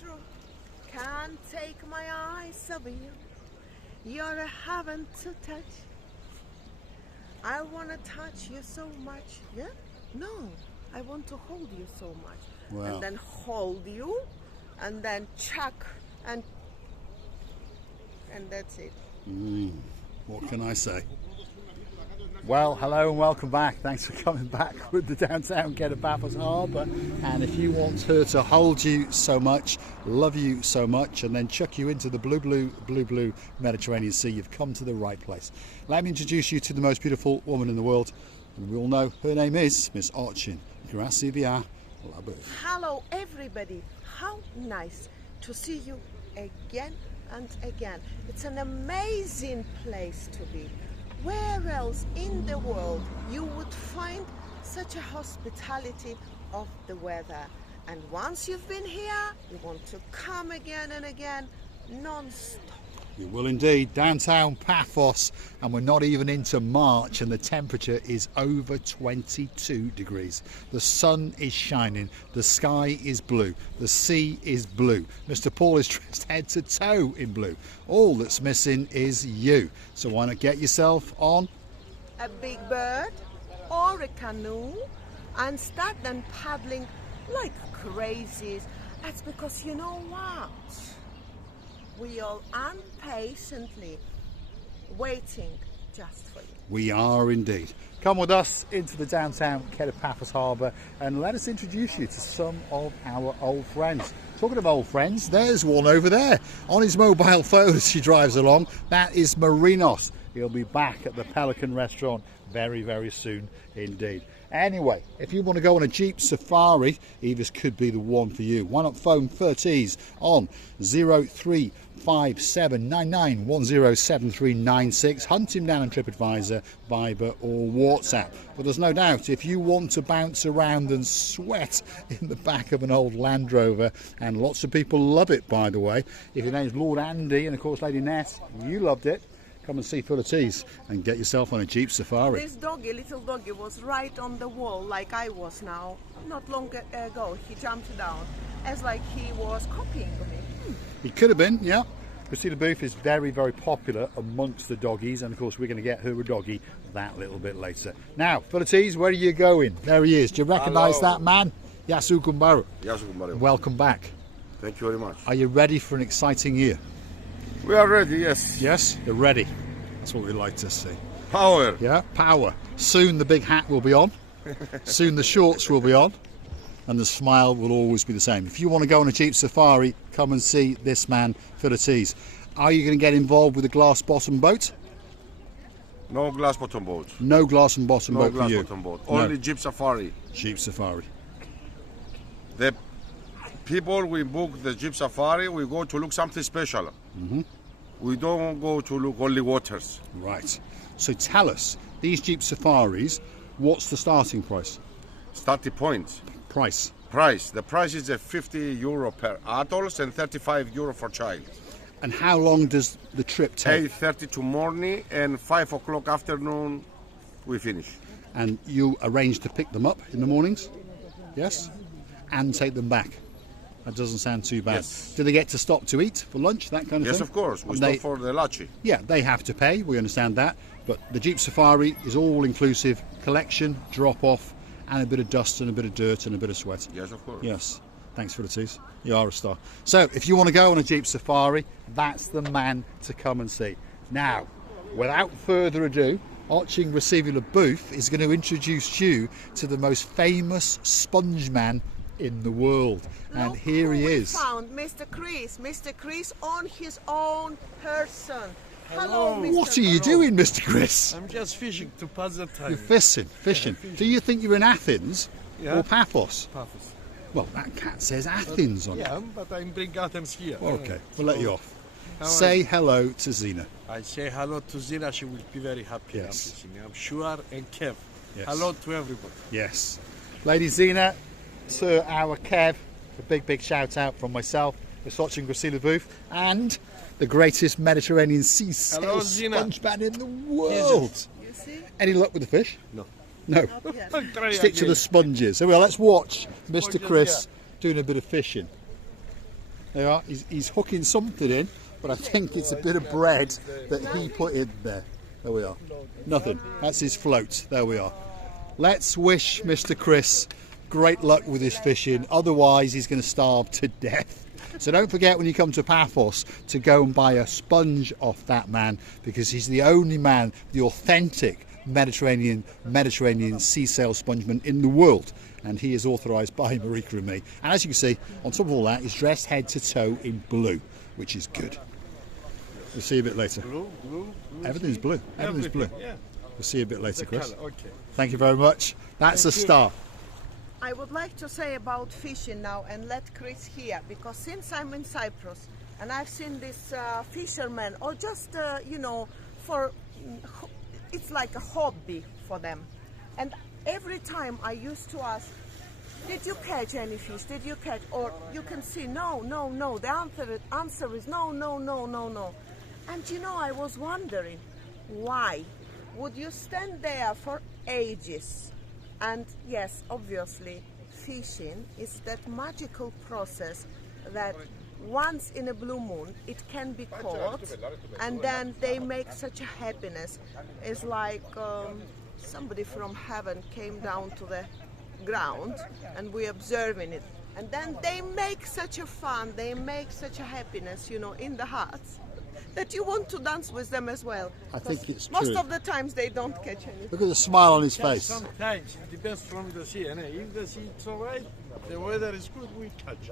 true. Can't take my eyes off you. You're a heaven to touch. I wanna touch you so much. Yeah? No, I want to hold you so much. Wow. And then hold you, and then chuck, and that's it. What can I say? Well, hello and welcome back. Thanks for coming back with the downtown Kato Paphos Harbour. And if you want her to hold you so much, love you so much, and then chuck you into the blue Mediterranean Sea, you've come to the right place. Let me introduce you to the most beautiful woman in the world. And we all know her name is Miss Orchin. Gracias. Hello everybody. How nice to see you again and again. It's an amazing place to be. Where else in the world you would find such a hospitality of the weather? And once you've been here, you want to come again and again, non-stop. You will indeed. Downtown Paphos, and we're not even into March, and the temperature is over 22 degrees. The sun is shining, the sky is blue, the sea is blue. Mr. Paul is dressed head to toe in blue. All that's missing is you. So why not get yourself on a big bird or a canoe and start then paddling like crazies. That's because you know what? We all impatiently waiting just for you. We are indeed. Come with us into the downtown Kato Paphos Harbour and let us introduce you to some of our old friends. Talking of old friends, there's one over there on his mobile phone as she drives along. That is Marinos. He'll be back at the Pelican restaurant very, very soon indeed. Anyway, if you want to go on a Jeep Safari, Eva's could be the one for you. Why not phone 30s on 035799107396. Hunt him down on TripAdvisor, Viber or WhatsApp. But there's no doubt, if you want to bounce around and sweat in the back of an old Land Rover, and lots of people love it, by the way. If your name's Lord Andy and of course Lady Ness, you loved it. Come and see Philippines and get yourself on a Jeep Safari. This doggy, little doggy, was right on the wall like I was now. Not long ago, he jumped down as like he was copying me. He could have been, yeah. Christina Booth is very, very popular amongst the doggies, and of course we're going to get her a doggy that little bit later. Now, Philippines, where are you going? There he is. Do you recognise that man? Yasu Kumbaru. Yasu Kumbaru. Welcome back. Thank you very much. Are you ready for an exciting year? We are ready, yes. Yes, you're ready. That's what we like to see. Power. Yeah, power. Soon the big hat will be on. Soon the shorts will be on. And the smile will always be the same. If you want to go on a Jeep Safari, come and see this man, Philippines. Are you going to get involved with a glass bottom boat? No glass bottom boat. No glass and bottom boat for you? No glass bottom boat. Only No. Jeep Safari. Jeep Safari. The people we book the Jeep Safari, we go to look something special. We don't go to look only waters. Right. So tell us, these Jeep Safaris, what's the starting price? Starting point. Price. Price. The price is €50 per adults and €35 for child. And how long does the trip take? 8:30 to morning and 5 o'clock afternoon we finish. And you arrange to pick them up in the mornings? Yes? And take them back? That doesn't sound too bad. Yes. Do they get to stop to eat for lunch, that kind of thing? Yes, of course. We And stop for the lunch. Yeah, they have to pay, we understand that. But the Jeep Safari is all inclusive, collection, drop off, and a bit of dust and a bit of dirt and a bit of sweat. Yes, of course. Yes. Thanks for the tease. You are a star. So, if you want to go on a Jeep Safari, that's the man to come and see. Now, without further ado, Arching Receiver Booth is going to introduce you to the most famous sponge man in the world. And Look here he who we is. found Mr. Chris on his own person. Hello, Mr. What are you doing, Mr. Chris? I'm just fishing to pass the time. You're fishing. Do you think you're in Athens or Paphos? Paphos. Well, that cat says Athens on it. Yeah, but I'm bringing items here. Well, okay, we'll let you off. How Say hello to Zina. I say hello to Zina. She will be very happy. Yes. I'm sure, and Kev. Yes. Hello to everybody. Yes. Lady Zina, to our Kev, a big shout out from myself, Miss Arching Receiver Booth, and the greatest Mediterranean sea Hello, sail Zina. sponge man in the world. You see? Any luck with the fish? No. No. Not yet. I'll try Stick to again. the sponges. So well, let's watch Mr. Sponges, Chris doing a bit of fishing. There are. He's hooking something in, but I think it's a bit of bread that he put in there. There we are. Nothing. That's his float. There we are. Let's wish Mr. Chris great luck with his fishing. Otherwise, he's going to starve to death. So don't forget when you come to Paphos to go and buy a sponge off that man, because he's the only man, the authentic Mediterranean sea sail spongeman in the world, and he is authorised by Marika and me. And as you can see, on top of all that, he's dressed head to toe in blue, which is good. We'll see you a bit later. Blue. Everything's blue. Everything's blue. Yeah. We'll see you a bit later, Chris. Color, okay. Thank you very much. That's a start. I would like to say about fishing now and let Chris hear, because since I'm in Cyprus and I've seen these fishermen, or just, you know, it's like a hobby for them. And every time I used to ask, did you catch any fish? Did you catch? Or you can see, no. The answer is no. And you know, I was wondering, why would you stand there for ages? And yes, obviously, fishing is that magical process that once in a blue moon it can be caught, and then they make such a happiness. It's like somebody from heaven came down to the ground and we're observing it. And then they make such a fun, they make such a happiness, you know, in the hearts, that you want to dance with them as well. I think it's most true. of the times they don't catch anything. Look at the smile on his face. Sometimes it depends from the sea. And if the sea is alright, the weather is good, we catch.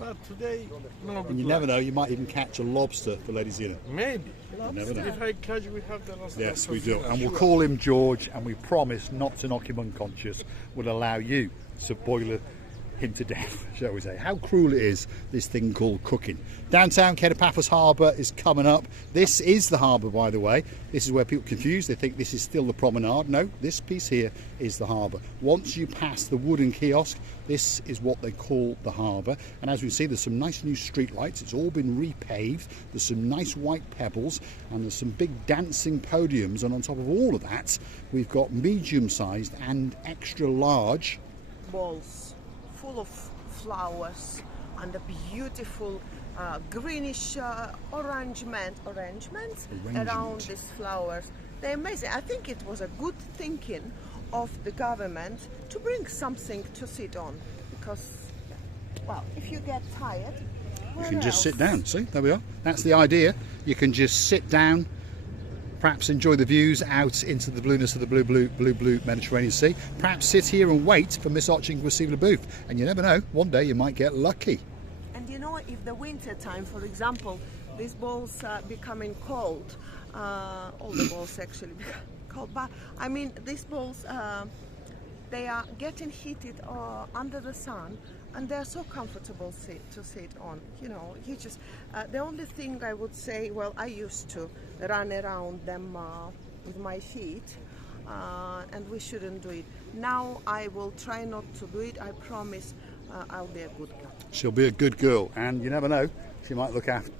But today, no. And you never know, you might even catch a lobster for Lady Zina. Maybe. You never know. If I catch, we have the lobster. Yes, we do. And we'll call him George, and we promise not to knock him unconscious. We'll allow you to boil him to death, shall we say. How cruel it is, this thing called cooking. Downtown Kato Paphos Harbour is coming up. This is the harbour, by the way. This is where people confuse. They think this is still the promenade. No, this piece here is the harbour. Once you pass the wooden kiosk, this is what they call the harbour. And as we see, there's some nice new street lights. It's all been repaved. There's some nice white pebbles, and there's some big dancing podiums. And on top of all of that, we've got medium-sized and extra large Balls full of flowers and a beautiful greenish arrangements around these flowers. They're amazing. I think it was a good thinking of the government to bring something to sit on, because, well, if you get tired, you can just sit down. See, there we are. That's the idea. You can just sit down, perhaps enjoy the views out into the blueness of the blue Mediterranean Sea. Perhaps sit here and wait for Miss Oching to receive the booth. And you never know, one day you might get lucky. And you know, if the winter time, for example, these balls becoming cold, all the balls actually become cold, but I mean, these balls, they are getting heated under the sun, and they're so comfortable to sit on. You know, you just, the only thing I would say, well, I used to run around them with my feet, and we shouldn't do it. Now I will try not to do it. I promise I'll be a good girl. She'll be a good girl, and you never know, she might look after.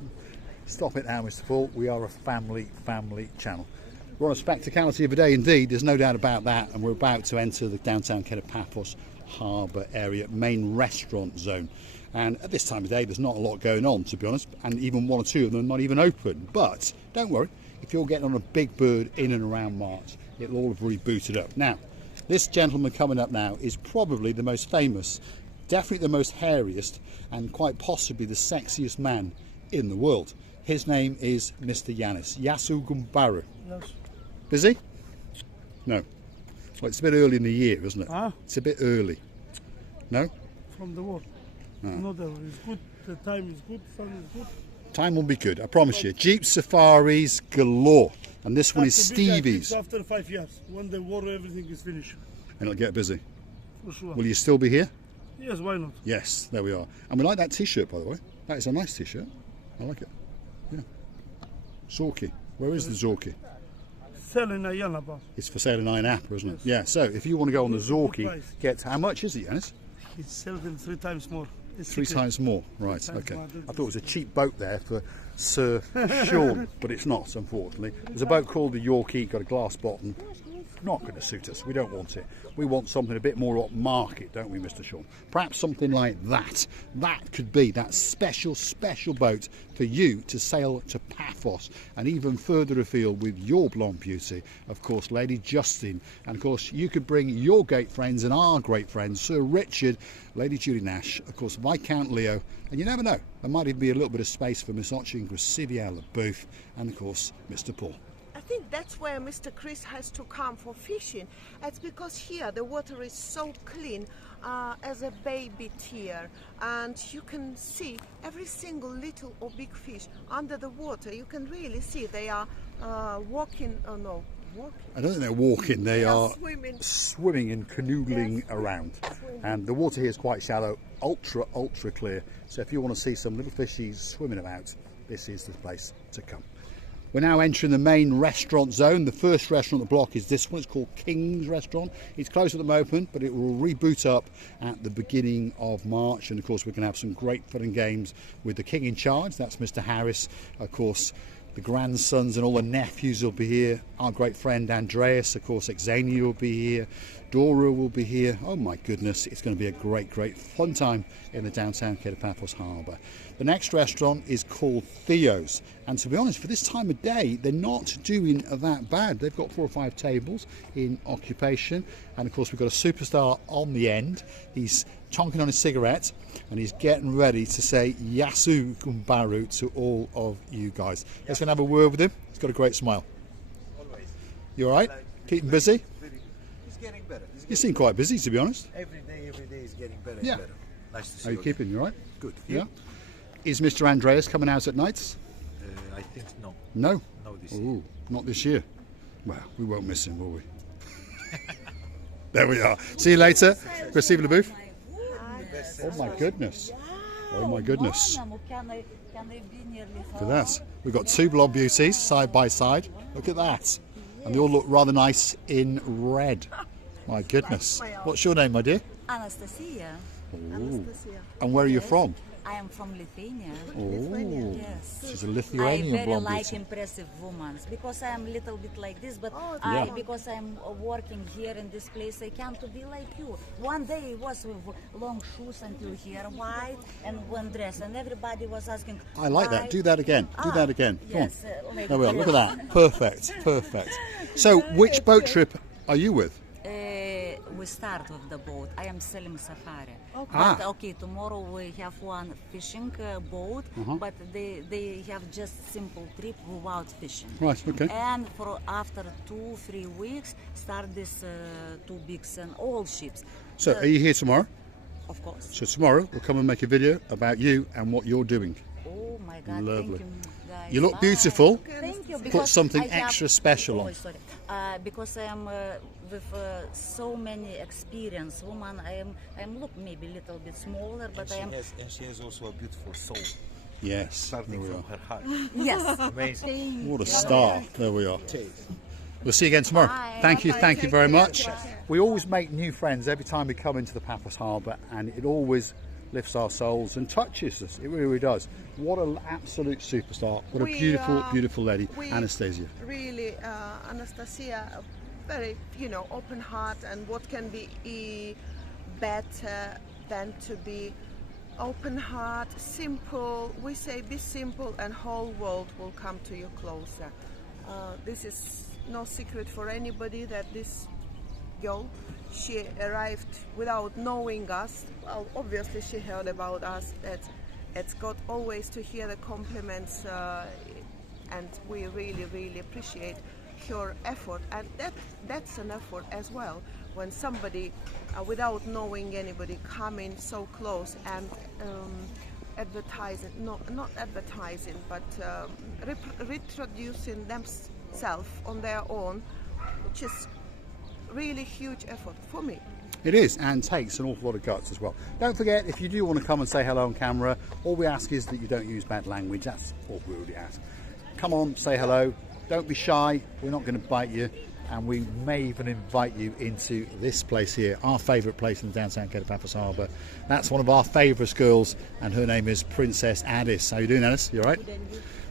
Stop it now, Mr. Fall. We are a family channel. We're on a spectacality of a day indeed, there's no doubt about that, and we're about to enter the downtown Kato Paphos Harbour area, main restaurant zone. And at this time of day, there's not a lot going on, to be honest, and even one or two of them are not even open. But don't worry, if you're getting on a big bird in and around March, it'll all have rebooted up. Now, this gentleman coming up now is probably the most famous, definitely the most hairiest, and quite possibly the sexiest man in the world. His name is Mr. Yanis Yasugumbaru. Yes. Busy? No. Well, it's a bit early in the year, isn't it? It's a bit early. No? From the war. No, it's good. The time is good. Sun is good. Time will be good, I promise you. Jeep safaris galore. And this one is That's a big Stevie's. activity after 5 years, when the war, everything is finished. And it'll get busy. For sure. Will you still be here? Yes, why not? Yes, there we are. And we like that t-shirt, by the way. That is a nice t-shirt. I like it. Yeah. Zorki. Where is the Zorki? Selling a Yanaba. It's for sale in Iron Apple, isn't it? Yeah, so if you want to go on the Zorki, price. get how much is it, Yanis? He sells them 3 times more. It's 3 secret. times more. Right, times okay. more. I thought it was a cheap boat there for Sir Sean, but it's not, unfortunately. There's a boat called the Yorkie, got a glass bottom. not going to suit us. We don't want it. We want something a bit more upmarket, don't we, Mr. Sean? Perhaps something like that. That could be that special boat for you to sail to Paphos and even further afield with your blonde beauty, of course, Lady Justine. And of course, you could bring your great friends and our great friends, Sir Richard, Lady Julie Nash, of course, Viscount Leo, and you never know, there might even be a little bit of space for Miss Ochin, Gracivia Booth, and of course, Mr. Paul. I think that's where Mr. Chris has to come for fishing. It's because here the water is so clean as a baby tear, and you can see every single little or big fish under the water. You can really see they are walking. I don't think they're walking, they are swimming and canoodling around. And the water here is quite shallow, ultra clear. So if you want to see some little fishies swimming about, this is the place to come. We're now entering the main restaurant zone. The first restaurant on the block is this one. It's called King's Restaurant. It's closed at the moment, but it will reboot up at the beginning of March. And of course, we're going to have some great fun and games with the King in charge. That's Mr. Harris. Of course, the grandsons and all the nephews will be here. Our great friend Andreas, of course, Xenia will be here. Dora will be here. Oh my goodness, it's going to be a great fun time in the downtown Kato Paphos Harbour. The next restaurant is called Theo's, and to be honest, for this time of day, they're not doing that bad. They've got 4 or 5 tables in occupation, and of course we've got a superstar on the end. He's chonking on his cigarette and he's getting ready to say Yasu Kumbaru to all of you guys. Let's go and have a word with him. He's got a great smile. Always. You all right? Keeping busy? He's getting better. You seem quite busy, to be honest. Every day is getting better Yeah. and better. Nice to see How are you keeping? You all right? Good. Yeah. Is Mr. Andreas coming out at nights? I think no. No. No this year. Ooh, not this year. Well, we won't miss him, will we? There we are. See you later. Gracivia Booth. Oh my goodness. Oh my goodness. Look at that. We've got 2 blonde beauties side by side. Look at that. And they all look rather nice in red. My goodness. What's your name, my dear? Anastasia. Anastasia. And where are you from? I am from Lithuania. Oh, Yes. she's a I Lithuanian very blonde like beauty. impressive women because I am a little bit like this, but Yeah. because I'm working here in this place, I can't to be like you. One day it was with long shoes until here, white and one dress, and everybody was asking. I like that. why- Do that again. Do that again. Come Yes, on. like There we are. Look at this. that. Perfect. Perfect. So, which boat trip are you with? We start with the boat. I am selling safari. Ah. But okay, tomorrow we have one fishing boat, but they have just simple trip without fishing. Right. Okay. And for after 2-3 weeks, start this 2 big and all ships. So, are you here tomorrow? Of course. So tomorrow we'll come and make a video about you and what you're doing. Oh my God! Lovely. Thank you, guys. You look Bye. beautiful. Thank you. Put because something I have- extra special on. Oh, sorry. Because I am with so many experience woman. I am look maybe a little bit smaller, but I am. She has also a beautiful soul, Yes. There starting we from are. her heart. Yes. Amazing. What a star. There we are. We'll see you again tomorrow. Bye. Thank you very much. We always make new friends every time we come into the Paphos Harbour, and it always lifts our souls and touches us. It really does. What an absolute superstar. What a beautiful lady, Anastasia. Really, Anastasia, very, open heart, and what can be better than to be open heart, simple. We say be simple and whole world will come to you closer. This is no secret for anybody that this girl, she arrived without knowing us. Well, obviously she heard about us. It's got always to hear the compliments, and we really appreciate her effort, and that's an effort as well. When somebody, without knowing anybody, come in so close and advertising, not advertising, but reproducing themselves on their own, which is really huge effort for me. It is, and takes an awful lot of guts as well. Don't forget, if you do want to come and say hello on camera, all we ask is that you don't use bad language. That's all we really ask. Come on, say hello. Don't be shy. We're not going to bite you. And we may even invite you into this place here, our favourite place in the downtown Kato Paphos Harbour. That's one of our favourite girls, and her name is Princess Addis. How you doing, Addis? You all right?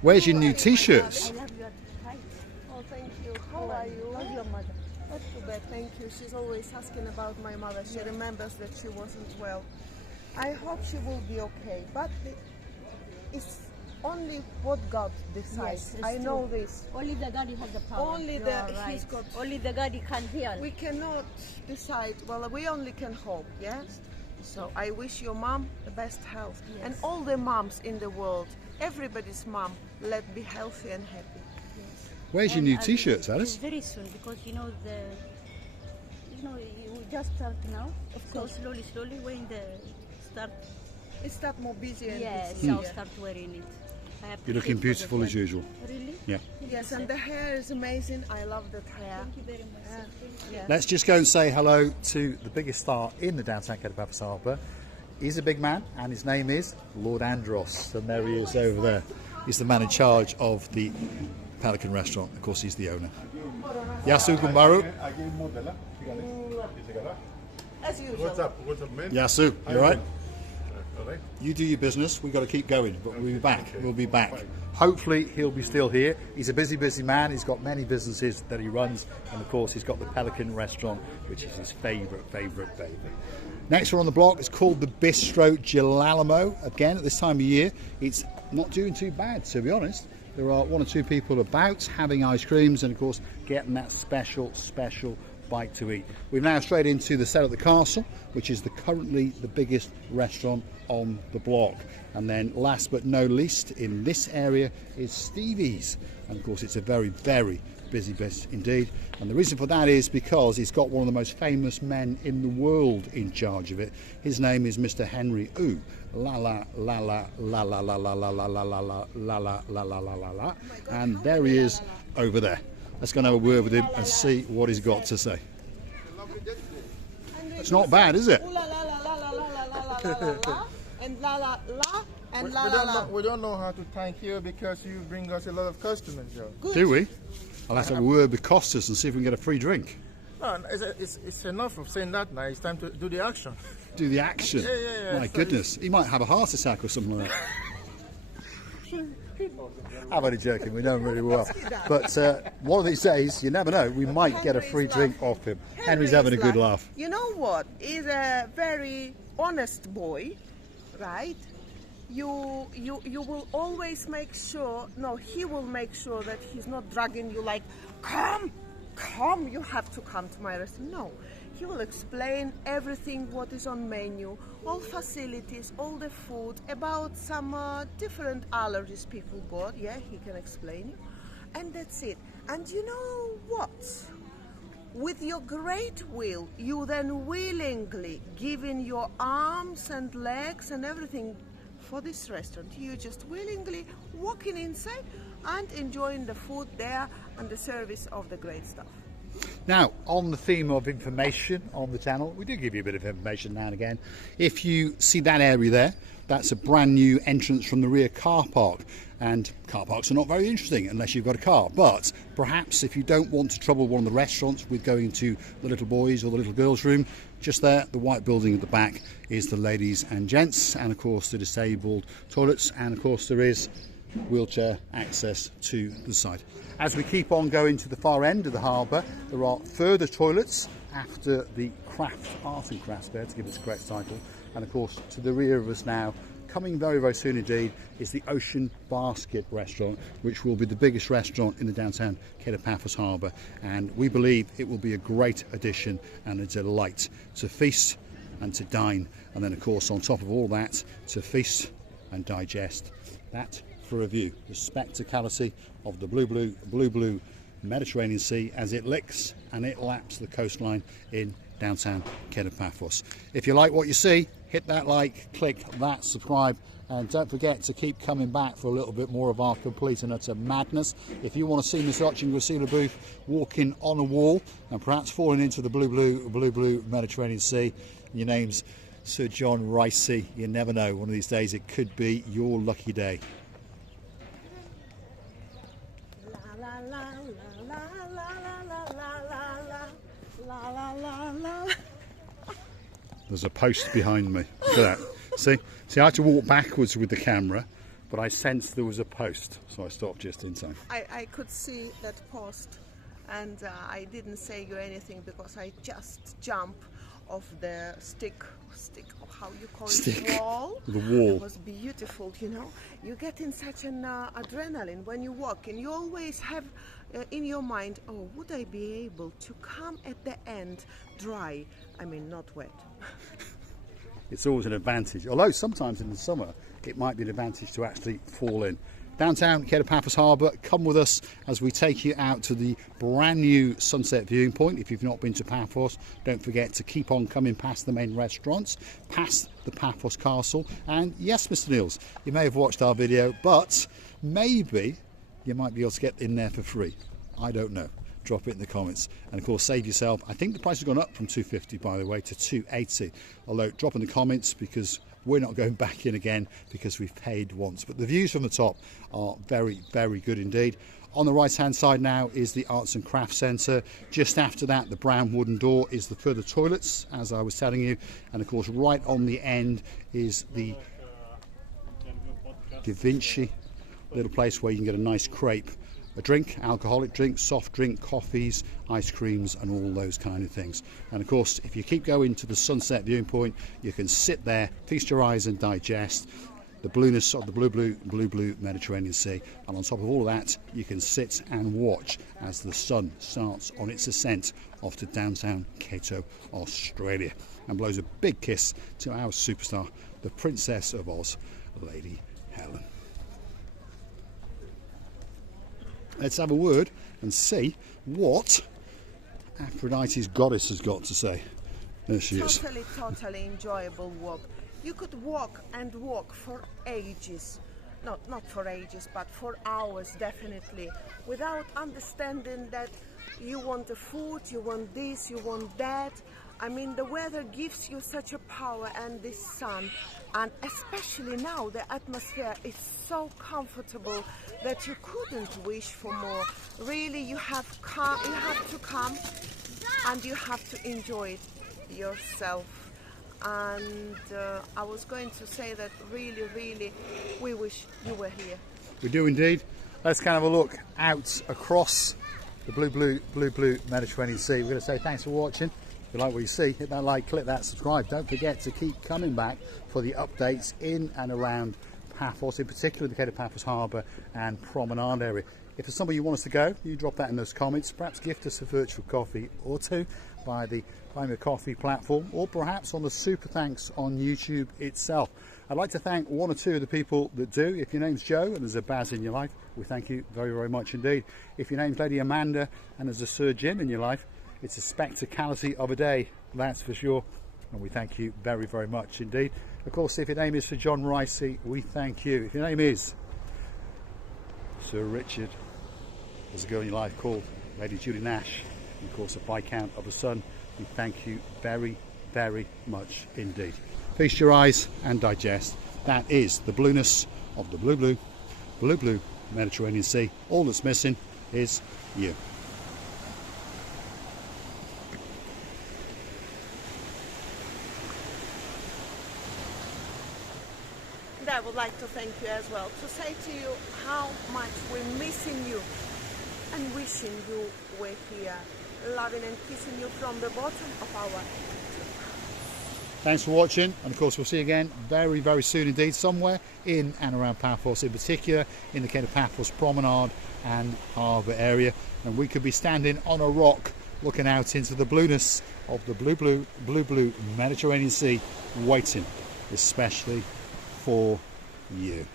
Where's your new T-shirts? Oh, thank you. How are you? Love your mother. Not too Thank you. She's always asking about my mother. She remembers that she wasn't well. I hope she will be okay. But it's only what God decides. Yes, it's I know true. this. Only the God has the power. Only You the are right. He's got. Only the God can heal. We cannot decide. Well, we only can hope. Yes. So I wish your mom the best health, and all the moms in the world. Everybody's mom, let be healthy and happy. Where's your new T-shirts, Alice? Very soon, because you just start now. Of course, slowly, when the start. It's that more busy and Yes, busy. I'll start wearing it. You're looking beautiful as usual. Really? Yeah. Yes, and the hair is amazing. I love that hair. Thank you very much. Sir. Thank you. Yeah. Let's just go and say hello to the biggest star in the downtown Kato Paphos Harbour. He's a big man, and his name is Lord Andros, and there he is over there. He's the man in charge of the Pelican restaurant. Of course, he's the owner. Yasu Gumbaru. As usual. What's up, man? Yasu, you all right? All right. You do your business. We've got to keep going, but we'll be back. We'll be back. Hopefully, he'll be still here. He's a busy, busy man. He's got many businesses that he runs, and of course, he's got the Pelican restaurant, which is his favourite. Next one on the block is called the Bistro Girolamo. Again, at this time of year, it's not doing too bad, to be honest. There are one or two people about having ice creams, and of course, getting that special bite to eat. We've now straight into the Cell at the Castle, which is currently the biggest restaurant on the block. And then last but no least in this area is Stevie's, and of course it's a very busy bit indeed, and the reason for that is because he's got one of the most famous men in the world in charge of it. His name is Mr. Henry Wu. And there he is over there. Let's go and have a word with him and see what he's got to say. It's not bad, is it? Ooh la la la la la la la la la la la, and la la la, and la la la. We don't know how to thank you because you bring us a lot of customers, Joe. Good. Do we? I'll have to have a word with Costas and see if we can get a free drink. No, it's enough of saying that now. It's time to do the action. Do the action. Yeah. My So goodness, he might have a heart attack or something like that. I'm only joking, we know him really well. But one of these days, you never know, we might get a free drink off him. Henry's having a good laugh. You know what? He's a very honest boy, right? You will always make sure, no, he will make sure that he's not dragging you like, come, you have to come to my restaurant. No, he will explain everything what is on menu, all facilities, all the food, about some different allergies people got. Yeah, he can explain you, and that's it. And you know what? With your great will, you then willingly giving your arms and legs and everything for this restaurant. You just willingly walking inside and enjoying the food there and the service of the great stuff. Now, on the theme of information on the channel, we do give you a bit of information now and again. If you see that area there, that's a brand new entrance from the rear car park. And car parks are not very interesting unless you've got a car. But perhaps if you don't want to trouble one of the restaurants with going to the little boys or the little girls' room, just there, the white building at the back is the ladies and gents, and of course the disabled toilets, and of course there is wheelchair access to the side. As we keep on going to the far end of the harbour, there are further toilets after the Arts and Crafts Fair, to give it its correct title, and of course to the rear of us now, coming very soon indeed, is the Ocean Basket restaurant, which will be the biggest restaurant in the downtown Kato Paphos Harbour, and we believe it will be a great addition and a delight to feast and to dine, and then of course on top of all that, to feast and digest. That for a view, the spectacality of the blue Mediterranean Sea as it licks and it laps the coastline in downtown Kato Paphos. If you like what you see, hit that like, click that subscribe, and don't forget to keep coming back for a little bit more of our complete and utter madness. If you want to see Mr. Oching Gracila Booth walking on a wall and perhaps falling into the blue Mediterranean Sea, your name's Sir John Ricey. You never know, one of these days it could be your lucky day. There's a post behind me. Look at that. See, I had to walk backwards with the camera, but I sensed there was a post, so I stopped just in time. I could see that post, and I didn't say you anything because I just jumped off the stick, how you call Stick. it, wall. The wall. It was beautiful, you know. You get in such an adrenaline when you walk, and you always have in your mind, oh, would I be able to come at the end dry? I mean, not wet. It's always an advantage, although sometimes in the summer it might be an advantage to actually fall in. Downtown Kato Paphos Harbour, come with us as we take you out to the brand new sunset viewing point. If you've not been to Paphos, don't forget to keep on coming past the main restaurants, past the Paphos Castle, and yes, Mr. Niels, you may have watched our video, but maybe you might be able to get in there for free. I don't know. Drop it in the comments, and of course save yourself. I think the price has gone up from $250, by the way, to $280, although drop in the comments because we're not going back in again because we've paid once. But the views from the top are very, very good indeed. On the right hand side now is the Arts and Crafts Centre. Just after that, the brown wooden door is the further toilets, as I was telling you, and of course right on the end is the Da Vinci little place where you can get a nice crepe, a drink, alcoholic drink, soft drink, coffees, ice creams, and all those kind of things. And of course, if you keep going to the sunset viewing point, you can sit there, feast your eyes and digest the blueness of the blue Mediterranean Sea. And on top of all of that, you can sit and watch as the sun starts on its ascent off to downtown Kato, Australia, and blows a big kiss to our superstar, the Princess of Oz, Lady Helen. Let's have a word and see what Aphrodite's goddess has got to say. There she is. Totally enjoyable walk. You could walk and walk for ages. Not for ages, but for hours definitely, without understanding that you want the food, you want this, you want that. I mean, the weather gives you such a power, and this sun, and especially now the atmosphere is so comfortable that you couldn't wish for more. Really, you have to come and you have to enjoy it yourself. And I was going to say that really we wish you were here. We do indeed. Let's kind of have a look out across the blue Mediterranean Sea. We're going to say thanks for watching. If you like what you see, hit that like, click that subscribe. Don't forget to keep coming back for the updates in and around Paphos, in particular the Kato Paphos Harbour and Promenade area. If there's somewhere you want us to go, you drop that in those comments. Perhaps gift us a virtual coffee or two via the Buy Me a Coffee platform, or perhaps on the Super Thanks on YouTube itself. I'd like to thank one or two of the people that do. If your name's Joe and there's a Baz in your life, we thank you very, very much indeed. If your name's Lady Amanda and there's a Sir Jim in your life, it's a spectacality of a day, that's for sure, and we thank you very, very much indeed. Of course, if your name is Sir John Ricey, we thank you. If your name is Sir Richard, there's a girl in your life called Lady Julie Nash, and of course a Viscount of a son, we thank you very, very much indeed. Feast your eyes and digest. That is the blueness of the blue Mediterranean Sea. All that's missing is you. And I would like to thank you as well, to say to you how much we're missing you and wishing you were here, loving and kissing you from the bottom of our. Thanks for watching, and of course we'll see you again very, very soon indeed, somewhere in and around Paphos, in particular in the Kato Paphos Promenade and Harbour area, and we could be standing on a rock looking out into the blueness of the blue Mediterranean Sea, waiting especially for you.